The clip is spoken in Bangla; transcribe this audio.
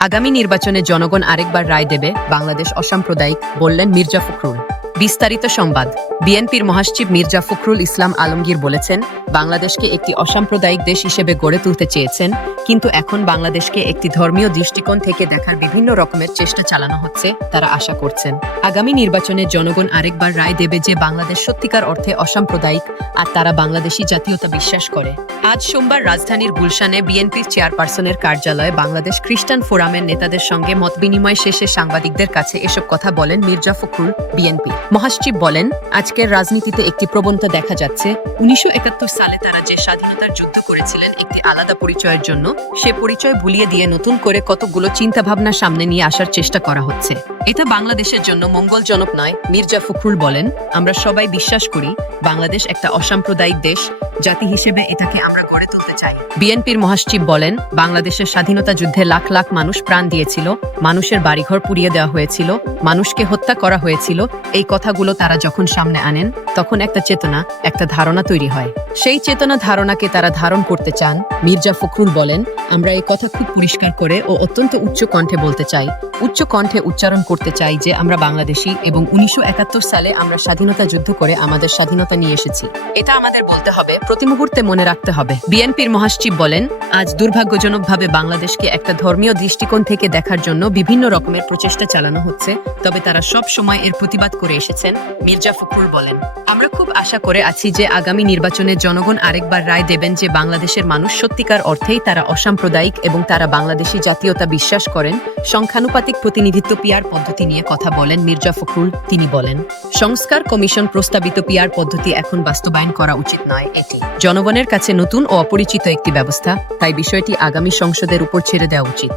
আগামী নির্বাচনে জনগণ আরেকবার রায় দেবে বাংলাদেশ অসাম্প্রদায়িক বললেন মির্জা ফখরুল। বিস্তারিত সংবাদ। বিএনপির মহাসচিব মির্জা ফখরুল ইসলাম আলমগীর বলেছেন, বাংলাদেশকে একটি অসাম্প্রদায়িক দেশ হিসেবে গড়ে তুলতে চেয়েছেন, কিন্তু এখন বাংলাদেশকে একটি ধর্মীয় দৃষ্টিকোণ থেকে দেখার বিভিন্ন রকমের চেষ্টা চালানো হচ্ছে, তারা আশা করছেন। আগামী নির্বাচনে জনগণ আরেকবার রায় দেবে যে বাংলাদেশ সত্যিকার অর্থে অসাম্প্রদায়িক, আর তারা বাংলাদেশি জাতীয়তা বিশ্বাস করে। আজ সোমবার রাজধানীর গুলশানে বিএনপির চেয়ারপারসনের কার্যালয়ে বাংলাদেশ খ্রিস্টান ফোরামের নেতাদের সঙ্গে মতবিনিময় শেষে সাংবাদিকদের কাছে এসব কথা বলেন মির্জা ফখরুল, বিএনপি। মহাসচিব বলেন, আজকের রাজনীতিতে একটি প্রবণতা দেখা যাচ্ছে। উনিশশো একাত্তর সালে তারা যে স্বাধীনতার যুদ্ধ করেছিলেন একটি আলাদা পরিচয়ের জন্য, সে পরিচয় ভুলিয়ে দিয়ে নতুন করে কতগুলো চিন্তাভাবনা সামনে নিয়ে আসার চেষ্টা করা হচ্ছে। এটা বাংলাদেশের জন্য মঙ্গলজনক নয়, মির্জা ফখরুল বলেন, আমরা সবাই বিশ্বাস করি বাংলাদেশ একটা অসাম্প্রদায়িক দেশ, জাতি হিসেবে এটাকে আমরা গড়ে তুলতে চাই। বিএনপির মহাসচিব বলেন, বাংলাদেশের স্বাধীনতা যুদ্ধে লাখ লাখ মানুষ প্রাণ দিয়েছিল, মানুষের বাড়িঘর পুড়িয়ে দেওয়া হয়েছিল, মানুষকে হত্যা করা হয়েছিল, এই কথাগুলো তারা যখন সামনে আনেন, তখন একটা চেতনা, একটা ধারণা তৈরি হয়। সেই চেতনা ধারণাকে তারা ধারণ করতে চান, মির্জা ফখরুল বলেন, আমরা এই কথা খুব পরিষ্কার করে ও অত্যন্ত উচ্চ কণ্ঠে বলতে চাই উচ্চ কণ্ঠে উচ্চারণ করতে চাই যে আমরা বাংলাদেশী এবং উনিশশো একাত্তর সালে আমরা স্বাধীনতা যুদ্ধ করে আমাদের স্বাধীনতা নিয়ে এসেছি। এটা আমাদের বলতে হবে, প্রতি মুহূর্তে মনে রাখতে হবে। বিএনপির মহাসচিব বলেন, আজ দুর্ভাগ্যজনকভাবে বাংলাদেশকে একটা ধর্মীয় দৃষ্টিকোণ থেকে দেখার জন্য বিভিন্ন রকমের প্রচেষ্টা চালানো হচ্ছে, তবে তারা সব সময় এর প্রতিবাদ করে এসেছেন, মির্জা ফখরুল বলেন। আমরা খুব আশা করে আছি যে আগামী নির্বাচনে জনগণ আরেকবার রায় দেবেন যে বাংলাদেশের মানুষ সত্যিকার অর্থেই তারা অসাম্প্রদায়িক এবং তারা বাংলাদেশি জাতীয়তা বিশ্বাস করেন, সংখ্যানুপাতিক প্রতিনিধিত্ব পিয়ার পদ্ধতি নিয়ে কথা বলেন মির্জা ফখরুল। তিনি বলেন, সংস্কার কমিশন প্রস্তাবিত পিয়ার পদ্ধতি এখন বাস্তবায়ন করা উচিত নয়। এটি জনগণের কাছে নতুন ও অপরিচিত একটি ব্যবস্থা, তাই বিষয়টি আগামী সংসদের উপর ছেড়ে দেওয়া উচিত।